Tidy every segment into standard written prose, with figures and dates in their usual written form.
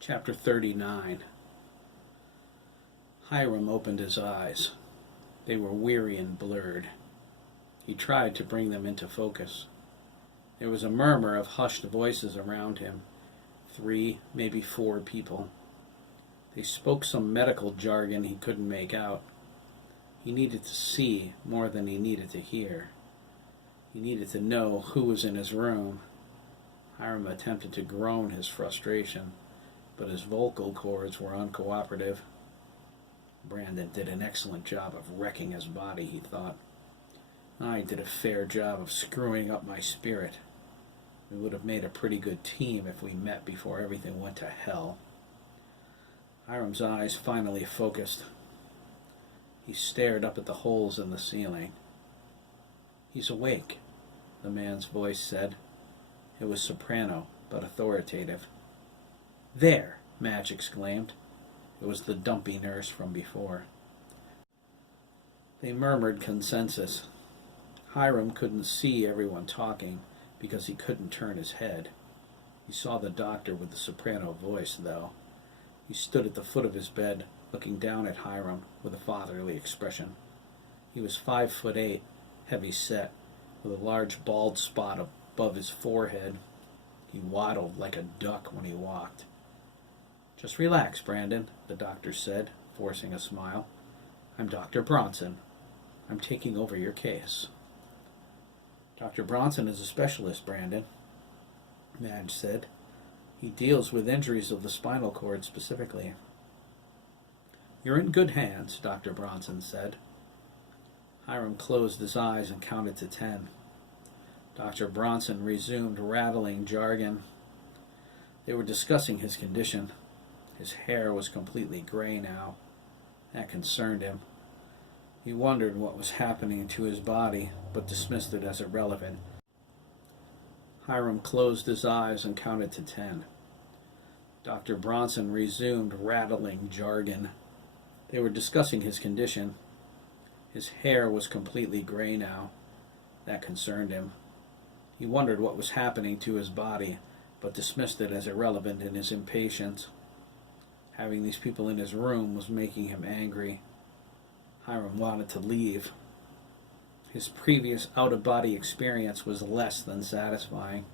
Chapter 39. Hiram opened his eyes. They were weary and blurred. He tried to bring them into focus. There was a murmur of hushed voices around him. 3, maybe 4 people. They spoke some medical jargon he couldn't make out. He needed to see more than he needed to hear. He needed to know who was in his room. Hiram attempted to groan his frustration, but his vocal cords were uncooperative. Brandon did an excellent job of wrecking his body, he thought. I did a fair job of screwing up my spirit. We would have made a pretty good team if we met before everything went to hell. Hiram's eyes finally focused. He stared up at the holes in the ceiling. "He's awake," the man's voice said. It was soprano, but authoritative. "There!" Madge exclaimed. It was the dumpy nurse from before. They murmured consensus. Hiram couldn't see everyone talking because he couldn't turn his head. He saw the doctor with the soprano voice, though. He stood at the foot of his bed, looking down at Hiram with a fatherly expression. He was 5'8", heavy-set, with a large bald spot above his forehead. He waddled like a duck when he walked. "Just relax, Brandon," the doctor said, forcing a smile. "I'm Dr. Bronson. I'm taking over your case." "Dr. Bronson is a specialist, Brandon," Madge said. "He deals with injuries of the spinal cord specifically." "You're in good hands," Dr. Bronson said. Hiram closed his eyes and counted to 10. Dr. Bronson resumed rattling jargon. They were discussing his condition. His hair was completely gray now. That concerned him. He wondered what was happening to his body, but dismissed it as irrelevant. Hiram closed his eyes and counted to 10. Dr. Bronson resumed rattling jargon. They were discussing his condition. His hair was completely gray now. That concerned him. He wondered what was happening to his body, but dismissed it as irrelevant in his impatience. Having these people in his room was making him angry. Hiram wanted to leave. His previous out-of-body experience was less than satisfying.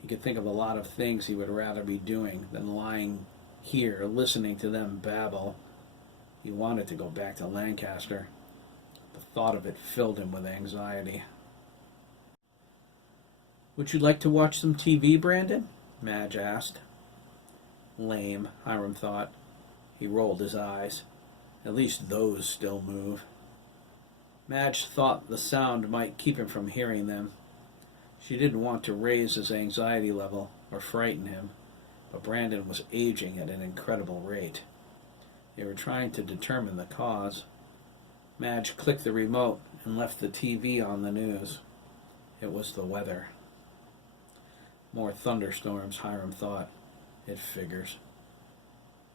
He could think of a lot of things he would rather be doing than lying here listening to them babble. He wanted to go back to Lancaster. The thought of it filled him with anxiety. "Would you like to watch some TV, Brandon?" Madge asked. Lame, Hiram thought. He rolled his eyes. At least those still move. Madge thought the sound might keep him from hearing them. She didn't want to raise his anxiety level or frighten him, but Brandon was aging at an incredible rate. They were trying to determine the cause. Madge clicked the remote and left the TV on the news. It was the weather. More thunderstorms, Hiram thought. It figures.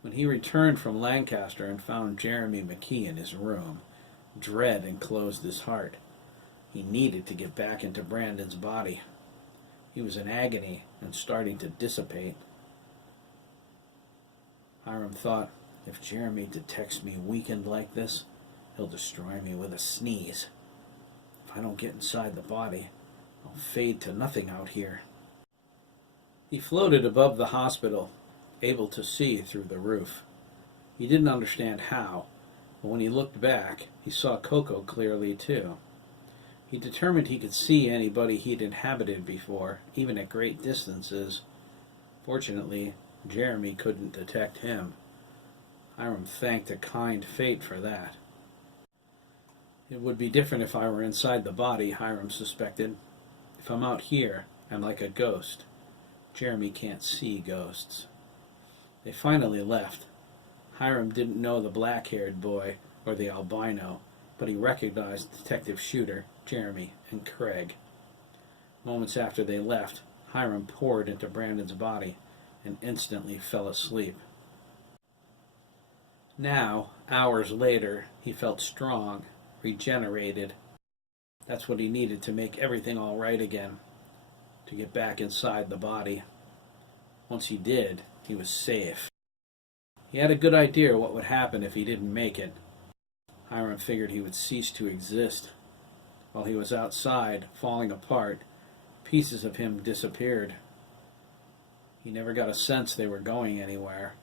When he returned from Lancaster and found Jeremy McKee in his room, dread enclosed his heart. He needed to get back into Brandon's body. He was in agony and starting to dissipate. Hiram thought, if Jeremy detects me weakened like this, he'll destroy me with a sneeze. If I don't get inside the body, I'll fade to nothing out here. He floated above the hospital, able to see through the roof. He didn't understand how, but when he looked back, he saw Coco clearly too. He determined he could see anybody he'd inhabited before, even at great distances. Fortunately, Jeremy couldn't detect him. Hiram thanked a kind fate for that. It would be different if I were inside the body, Hiram suspected. If I'm out here, I'm like a ghost. Jeremy can't see ghosts. They finally left. Hiram didn't know the black-haired boy or the albino, but he recognized Detective Shooter, Jeremy, and Craig. Moments after they left, Hiram poured into Brandon's body and instantly fell asleep. Now, hours later, he felt strong, regenerated. That's what he needed to make everything all right again, to get back inside the body. Once he did, He was safe. He had a good idea what would happen if he didn't make it. Hiram figured he would cease to exist. While he was outside, falling apart, pieces of him disappeared. He never got a sense they were going anywhere.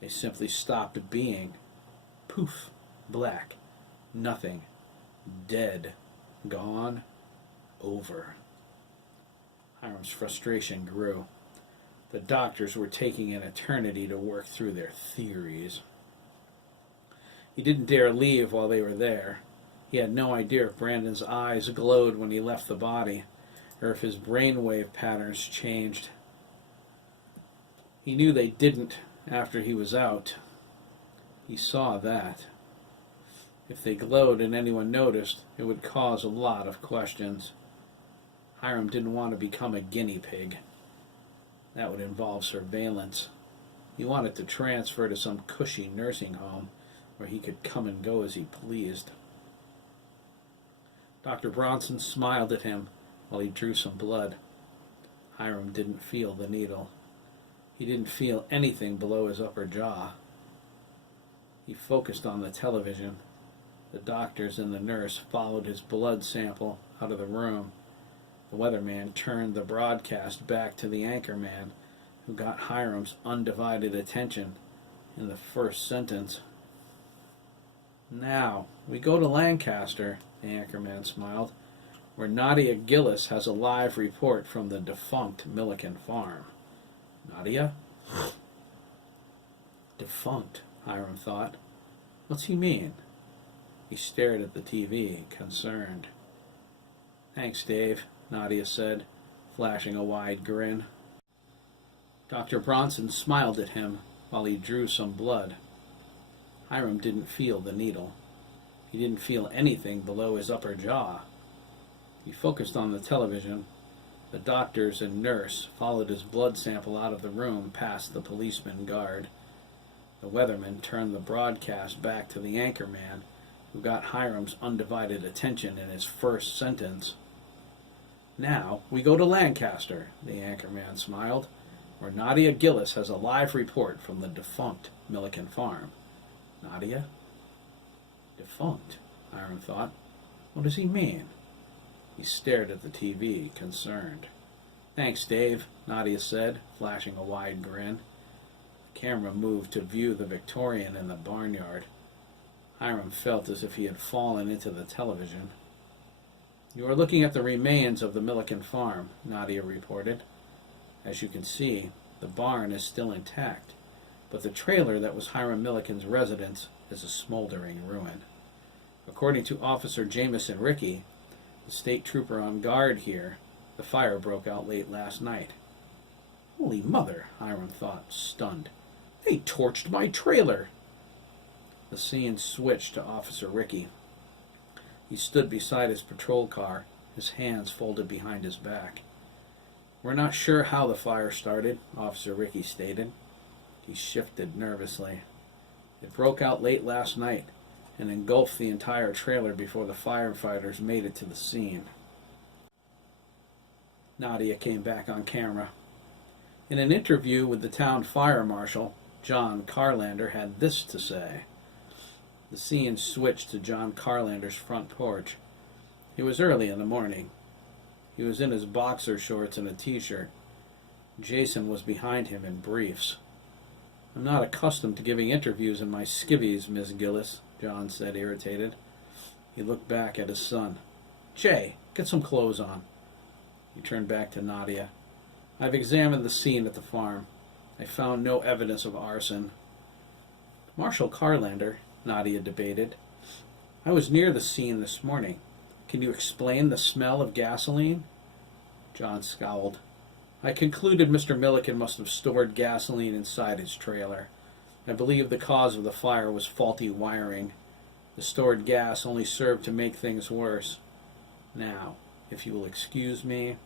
They simply stopped being. Poof, black, nothing, dead, gone, over. Hiram's frustration grew. The doctors were taking an eternity to work through their theories. He didn't dare leave while they were there. He had no idea if Brandon's eyes glowed when he left the body, or if his brainwave patterns changed. He knew they didn't after he was out. He saw that. If they glowed and anyone noticed, it would cause a lot of questions. Hiram didn't want to become a guinea pig. That would involve surveillance. He wanted to transfer to some cushy nursing home where he could come and go as he pleased. Dr. Bronson smiled at him while he drew some blood. Hiram didn't feel the needle. He didn't feel anything below his upper jaw. He focused on the television. The doctors and the nurse followed his blood sample out of the room. The weatherman turned the broadcast back to the anchorman, who got Hiram's undivided attention in the first sentence. "Now, we go to Lancaster," the anchorman smiled, "where Nadia Gillis has a live report from the defunct Milliken farm." Nadia? Defunct, Hiram thought. What's he mean? He stared at the TV, concerned. "Thanks, Dave," Nadia said, flashing a wide grin. Dr. Bronson smiled at him while he drew some blood. Hiram didn't feel the needle. He didn't feel anything below his upper jaw. He focused on the television. The doctors and nurse followed his blood sample out of the room past the policeman guard. The weatherman turned the broadcast back to the anchorman, who got Hiram's undivided attention in his first sentence. "Now, we go to Lancaster," the anchorman smiled, "where Nadia Gillis has a live report from the defunct Milliken farm." Nadia? Defunct, Hiram thought. What does he mean? He stared at the TV, concerned. "Thanks, Dave," Nadia said, flashing a wide grin. The camera moved to view the Victorian in the barnyard. Hiram felt as if he had fallen into the television. "You are looking at the remains of the Milliken farm," Nadia reported. "As you can see, the barn is still intact, but the trailer that was Hiram Milliken's residence is a smoldering ruin. According to Officer Jameson Rickey, the state trooper on guard here, the fire broke out late last night." Holy mother, Hiram thought, stunned. "They torched my trailer!" The scene switched to Officer Rickey. He stood beside his patrol car, his hands folded behind his back. "We're not sure how the fire started," Officer Rickey stated. He shifted nervously. "It broke out late last night and engulfed the entire trailer before the firefighters made it to the scene." Nadia came back on camera. In an interview with the town fire marshal, John Carlander had this to say. The scene switched to John Carlander's front porch. It was early in the morning. He was in his boxer shorts and a t-shirt. Jason was behind him in briefs. "I'm not accustomed to giving interviews in my skivvies, Miss Gillis," John said, irritated. He looked back at his son. "Jay, get some clothes on." He turned back to Nadia. "I've examined the scene at the farm. I found no evidence of arson." "Marshal Carlander," Nadia debated, "I was near the scene this morning. Can you explain the smell of gasoline?" John scowled. "I concluded Mr. Milliken must have stored gasoline inside his trailer. I believe the cause of the fire was faulty wiring. The stored gas only served to make things worse. Now, if you will excuse me."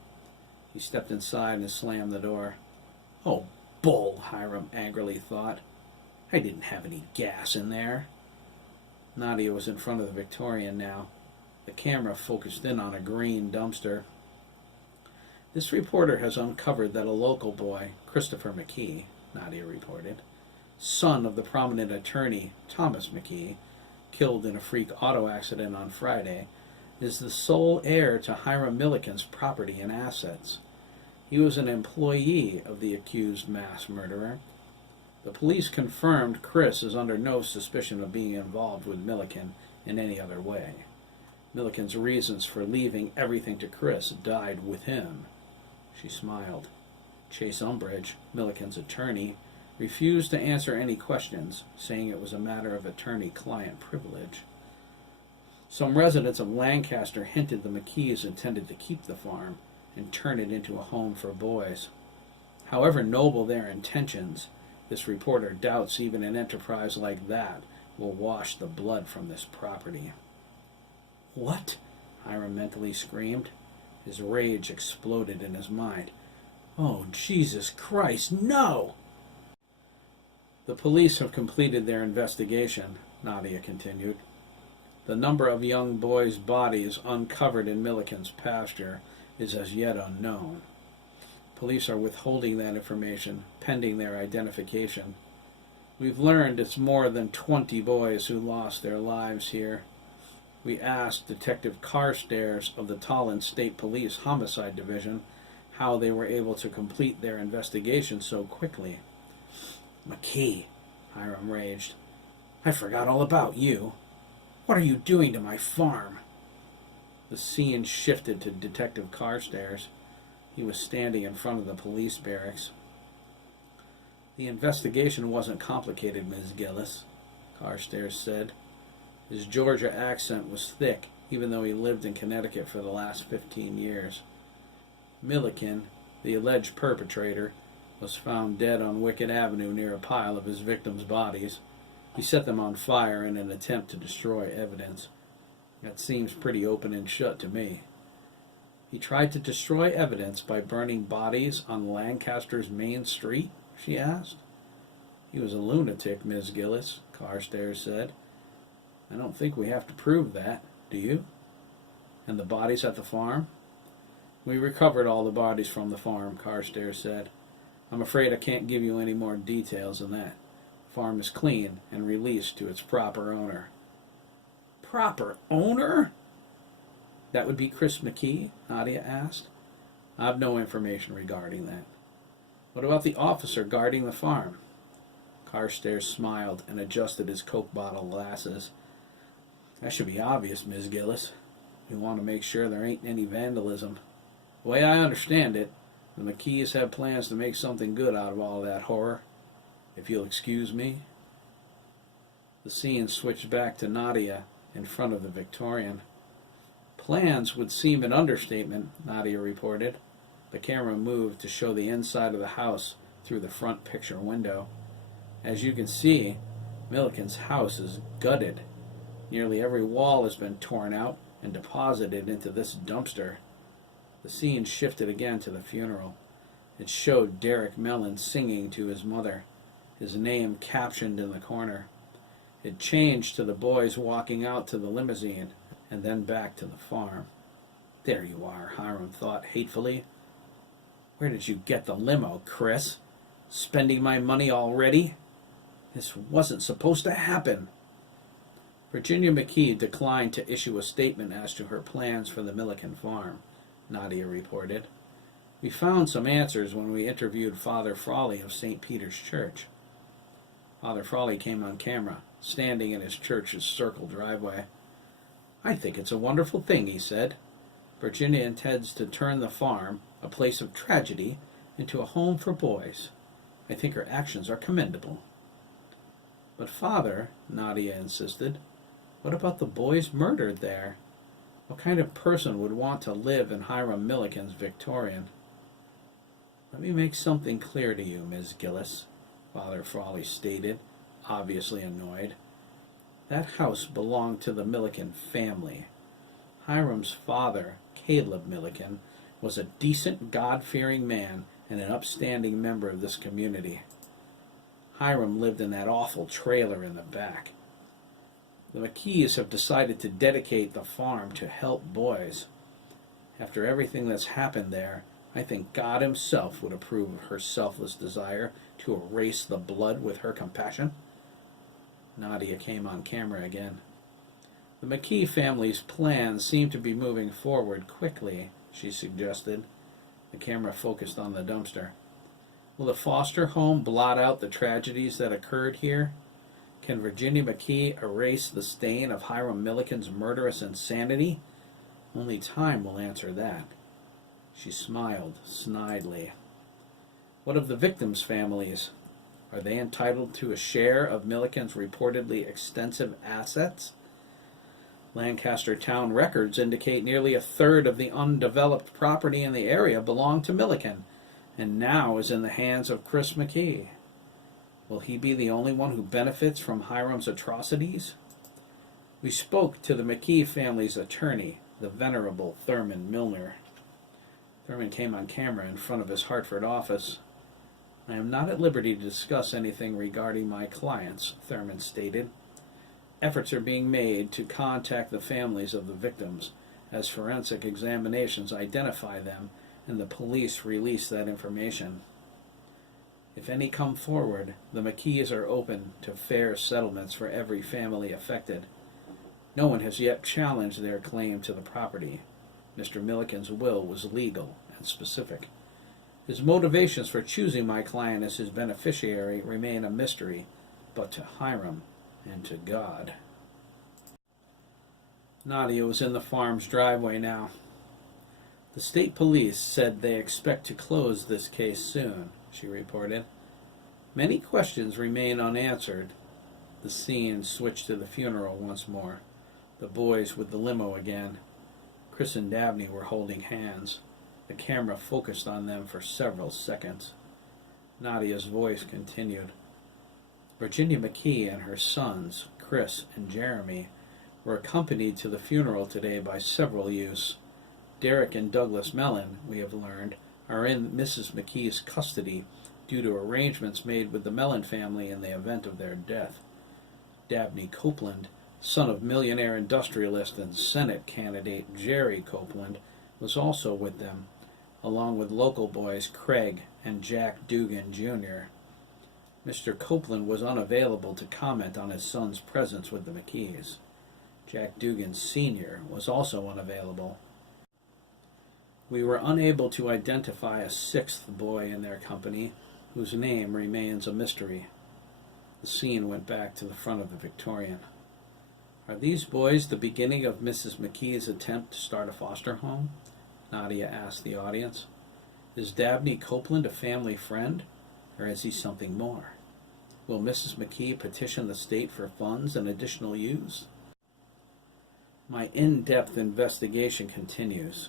He stepped inside and slammed the door. "Oh, bull," Hiram angrily thought. "I didn't have any gas in there." Nadia was in front of the Victorian now. The camera focused in on a green dumpster. "This reporter has uncovered that a local boy, Christopher McKee," Nadia reported. Son of the prominent attorney Thomas McKee, killed in a freak auto accident on Friday, is the sole heir to Hiram Milliken's property and assets. He was an employee of the accused mass murderer. The police confirmed Chris is under no suspicion of being involved with Milliken in any other way. Milliken's reasons for leaving everything to Chris died with him. She smiled. Chase Umbridge, Milliken's attorney, refused to answer any questions, saying it was a matter of attorney-client privilege. Some residents of Lancaster hinted the McKees intended to keep the farm and turn it into a home for boys. However noble their intentions, this reporter doubts even an enterprise like that will wash the blood from this property. "What?" Hiram mentally screamed. His rage exploded in his mind. "Oh, Jesus Christ, no!" "The police have completed their investigation," Nadia continued. "The number of young boys' bodies uncovered in Milliken's pasture is as yet unknown. Police are withholding that information, pending their identification. We've learned it's more than 20 boys who lost their lives here. We asked Detective Carstairs of the Tallinn State Police Homicide Division how they were able to complete their investigation so quickly." "McKee," Hiram raged, "I forgot all about you. What are you doing to my farm?" The scene shifted to Detective Carstairs. He was standing in front of the police barracks. "The investigation wasn't complicated, Ms. Gillis," Carstairs said. His Georgia accent was thick, even though he lived in Connecticut for the last 15 years. Milliken, the alleged perpetrator, was found dead on Wickett Avenue near a pile of his victims' bodies. He set them on fire in an attempt to destroy evidence. That seems pretty open and shut to me. "He tried to destroy evidence by burning bodies on Lancaster's main street?" she asked. "He was a lunatic, Ms. Gillis," Carstairs said. "I don't think we have to prove that, do you?" "And the bodies at the farm?" "We recovered all the bodies from the farm," Carstairs said. "I'm afraid I can't give you any more details than that. The farm is clean and released to its proper owner." "Proper owner?" "That would be Chris McKee?" Nadia asked. "I have no information regarding that." "What about the officer guarding the farm?" Carstairs smiled and adjusted his Coke bottle glasses. "That should be obvious, Ms. Gillis. We want to make sure there ain't any vandalism. The way I understand it, the McKees have plans to make something good out of all that horror. If you'll excuse me." The scene switched back to Nadia in front of the Victorian. "Plans would seem an understatement," Nadia reported. The camera moved to show the inside of the house through the front picture window. "As you can see, Milliken's house is gutted. Nearly every wall has been torn out and deposited into this dumpster." The scene shifted again to the funeral. It showed Derek Mellon singing to his mother, his name captioned in the corner. It changed to the boys walking out to the limousine and then back to the farm. "There you are," Hiram thought hatefully. "Where did you get the limo, Chris? Spending my money already? This wasn't supposed to happen." Virginia McKee declined to issue a statement as to her plans for the Milliken farm, Nadia reported. "We found some answers when we interviewed Father Frawley of St. Peter's Church." Father Frawley came on camera, standing in his church's circle driveway. "I think it's a wonderful thing," he said. "Virginia intends to turn the farm, a place of tragedy, into a home for boys. I think her actions are commendable." "But Father," Nadia insisted, "what about the boys murdered there? What kind of person would want to live in Hiram Milliken's Victorian?" "Let me make something clear to you, Ms. Gillis," Father Frawley stated, obviously annoyed. "That house belonged to the Milliken family. Hiram's father, Caleb Milliken, was a decent, God-fearing man and an upstanding member of this community. Hiram lived in that awful trailer in the back. The McKees have decided to dedicate the farm to help boys. After everything that's happened there, I think God himself would approve of her selfless desire to erase the blood with her compassion. Nadia came on camera again. The McKee family's plans seem to be moving forward quickly, she suggested. The camera focused on the dumpster. Will the foster home blot out the tragedies that occurred here? Can Virginia McKee erase the stain of Hiram Milliken's murderous insanity? Only time will answer that. She smiled snidely. What of the victims' families? Are they entitled to a share of Milliken's reportedly extensive assets? Lancaster town records indicate nearly a third of the undeveloped property in the area belonged to Milliken, and now is in the hands of Chris McKee. Will he be the only one who benefits from Hiram's atrocities? We spoke to the McKee family's attorney, the venerable Thurman Milner. Thurman came on camera in front of his Hartford office. I am not at liberty to discuss anything regarding my clients, Thurman stated. Efforts are being made to contact the families of the victims as forensic examinations identify them and the police release that information. If any come forward, the McKees are open to fair settlements for every family affected. No one has yet challenged their claim to the property. Mr. Milliken's will was legal and specific. His motivations for choosing my client as his beneficiary remain a mystery, but to Hiram and to God. Nadia was in the farm's driveway now. The state police said they expect to close this case soon, she reported. Many questions remain unanswered. The scene switched to the funeral once more. The boys with the limo again. Chris and Dabney were holding hands. The camera focused on them for several seconds. Nadia's voice continued. Virginia McKee and her sons, Chris and Jeremy, were accompanied to the funeral today by several youths. Derek and Douglas Mellon, we have learned, are in Mrs. McKee's custody due to arrangements made with the Mellon family in the event of their death. Dabney Copeland, son of millionaire industrialist and Senate candidate Jerry Copeland, was also with them, along with local boys Craig and Jack Dugan, Jr. Mr. Copeland was unavailable to comment on his son's presence with the McKees. Jack Dugan, Sr. was also unavailable. We were unable to identify a sixth boy in their company, whose name remains a mystery. The scene went back to the front of the Victorian. Are these boys the beginning of Mrs. McKee's attempt to start a foster home? Nadia asked the audience. Is Dabney Copeland a family friend, or is he something more? Will Mrs. McKee petition the state for funds and additional use? My in-depth investigation continues.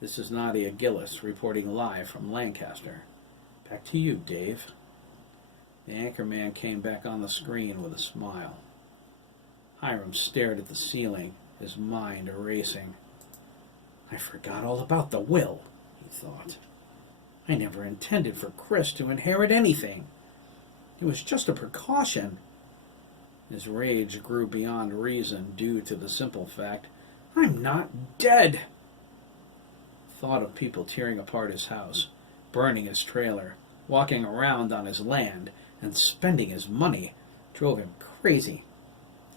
This is Nadia Gillis reporting live from Lancaster. Back to you, Dave. The anchorman came back on the screen with a smile. Hiram stared at the ceiling, his mind erasing. I forgot all about the will, he thought. I never intended for Chris to inherit anything. It was just a precaution. His rage grew beyond reason due to the simple fact, I'm not dead. Thought of people tearing apart his house, burning his trailer, walking around on his land, and spending his money drove him crazy.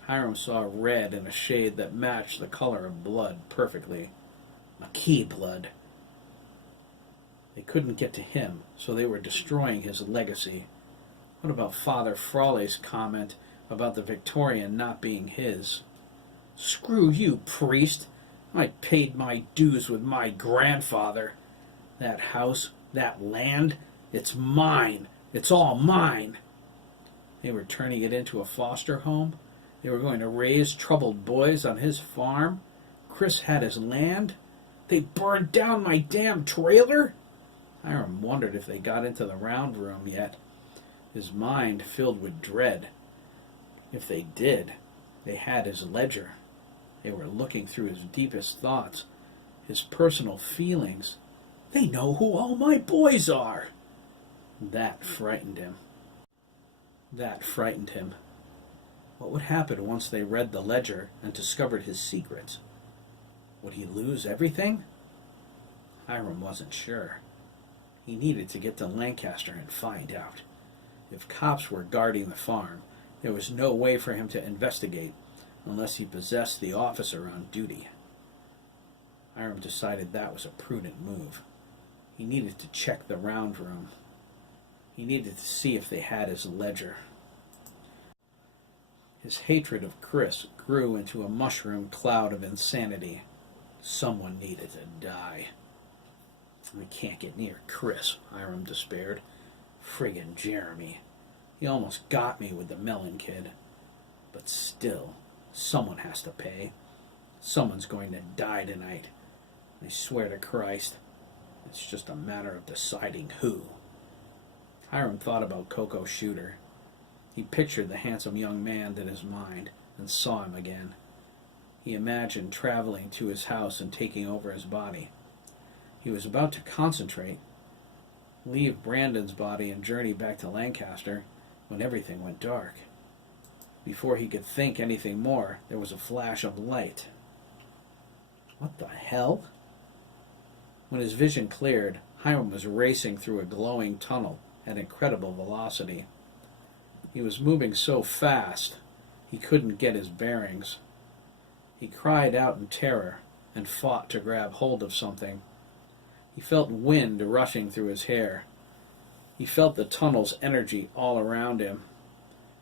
Hiram saw red in a shade that matched the color of blood perfectly. McKee blood. They couldn't get to him, so they were destroying his legacy. What about Father Frawley's comment about the Victorian not being his? Screw you, priest. I paid my dues with my grandfather. That house, that land, it's mine. It's all mine. They were turning it into a foster home. They were going to raise troubled boys on his farm. Chris had his land. They burned down my damn trailer. Hiram wondered if they got into the round room yet, his mind filled with dread. If they did, they had his ledger. They were looking through his deepest thoughts, his personal feelings. They know who all my boys are. That frightened him. What would happen once they read the ledger and discovered his secrets? Would he lose everything? Hiram wasn't sure. He needed to get to Lancaster and find out. If cops were guarding the farm, there was no way for him to investigate unless he possessed the officer on duty. Hiram decided that was a prudent move. He needed to check the round room. He needed to see if they had his ledger. His hatred of Chris grew into a mushroom cloud of insanity. Someone needed to die. I can't get near Chris, Hiram despaired. Friggin' Jeremy. He almost got me with the melon kid. But still, someone has to pay. Someone's going to die tonight. I swear to Christ, it's just a matter of deciding who. Hiram thought about Coco Shooter. He pictured the handsome young man in his mind and saw him again. He imagined traveling to his house and taking over his body. He was about to concentrate, leave Brandon's body and journey back to Lancaster when everything went dark. Before he could think anything more, there was a flash of light. What the hell? When his vision cleared, Hiram was racing through a glowing tunnel at incredible velocity. He was moving so fast, he couldn't get his bearings. He cried out in terror and fought to grab hold of something. He felt wind rushing through his hair. He felt the tunnel's energy all around him.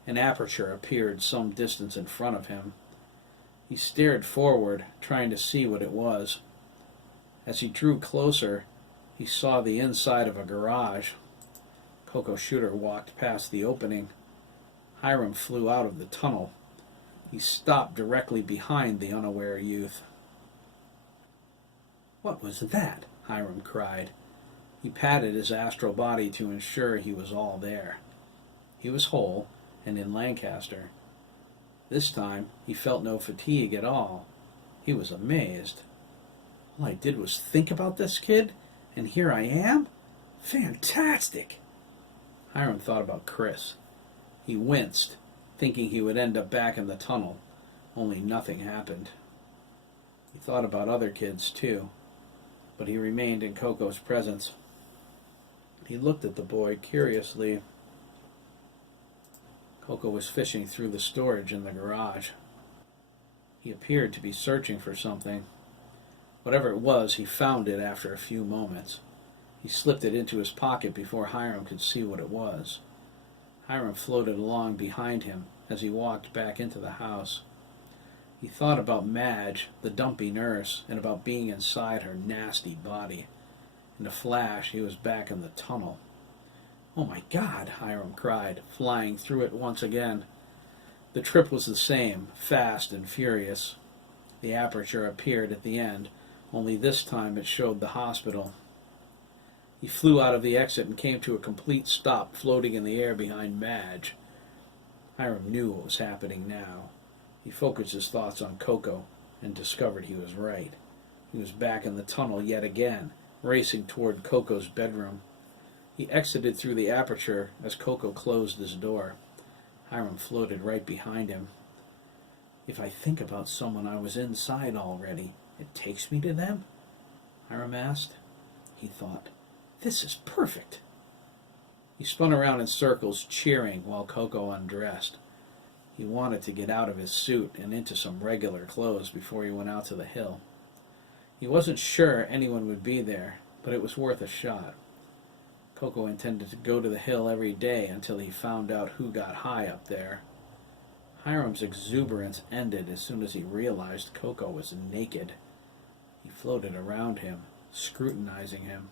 An aperture appeared some distance in front of him. He stared forward, trying to see what it was. As he drew closer, he saw the inside of a garage. Coco Shooter walked past the opening. Hiram flew out of the tunnel. He stopped directly behind the unaware youth. "What was that?" Hiram cried. He patted his astral body to ensure he was all there. He was whole and in Lancaster. This time he felt no fatigue at all. He was amazed. All I did was think about this kid, and here I am? Fantastic! Hiram thought about Chris. He winced, thinking he would end up back in the tunnel, only nothing happened. He thought about other kids, too, but he remained in Coco's presence. He looked at the boy curiously. Coco was fishing through the storage in the garage. He appeared to be searching for something. Whatever it was, he found it after a few moments. He slipped it into his pocket before Hiram could see what it was. Hiram floated along behind him as he walked back into the house. He thought about Madge, the dumpy nurse, and about being inside her nasty body. In a flash, he was back in the tunnel. "Oh my God," Hiram cried, flying through it once again. The trip was the same, fast and furious. The aperture appeared at the end, only this time it showed the hospital. He flew out of the exit and came to a complete stop, floating in the air behind Madge. Hiram knew what was happening now. He focused his thoughts on Coco and discovered he was right. He was back in the tunnel yet again, racing toward Coco's bedroom. He exited through the aperture as Coco closed his door. Hiram floated right behind him. If I think about someone I was inside already, it takes me to them? Hiram asked. He thought, this is perfect. He spun around in circles, cheering while Coco undressed. He wanted to get out of his suit and into some regular clothes before he went out to the hill. He wasn't sure anyone would be there, but it was worth a shot. Coco intended to go to the hill every day until he found out who got high up there. Hiram's exuberance ended as soon as he realized Coco was naked. He floated around him, scrutinizing him.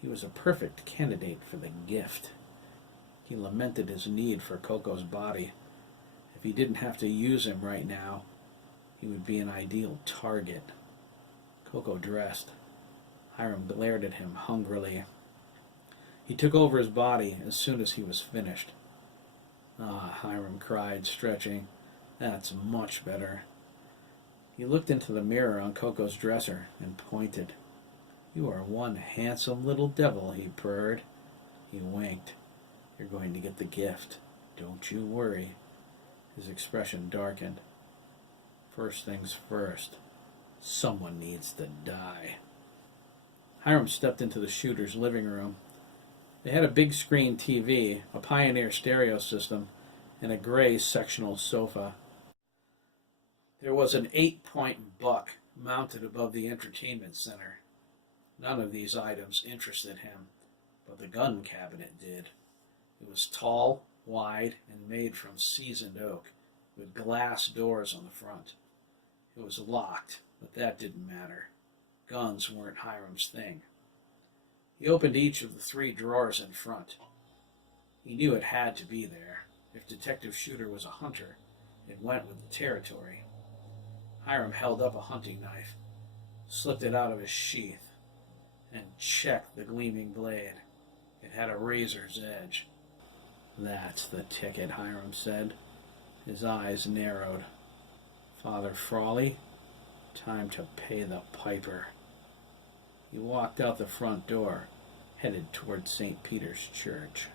He was a perfect candidate for the gift. He lamented his need for Coco's body. If he didn't have to use him right now, he would be an ideal target. Coco dressed. Hiram glared at him hungrily. He took over his body as soon as he was finished. "Ah," Hiram cried, stretching. "That's much better." He looked into the mirror on Coco's dresser and pointed. "You are one handsome little devil," he purred. He winked. "You're going to get the gift. Don't you worry." His expression darkened. "First things first. Someone needs to die." Hiram stepped into the shooter's living room. They had a big screen TV, a Pioneer stereo system, and a gray sectional sofa. There was an 8-point buck mounted above the entertainment center. None of these items interested him, but the gun cabinet did. It was tall, wide, and made from seasoned oak, with glass doors on the front. It was locked, but that didn't matter. Guns weren't Hiram's thing. He opened each of the 3 drawers in front. He knew it had to be there. If Detective Shooter was a hunter, it went with the territory. Hiram held up a hunting knife, slipped it out of his sheath, and checked the gleaming blade. It had a razor's edge. "That's the ticket," Hiram said. His eyes narrowed. "Father Frawley, time to pay the piper." He walked out the front door, headed toward St. Peter's Church.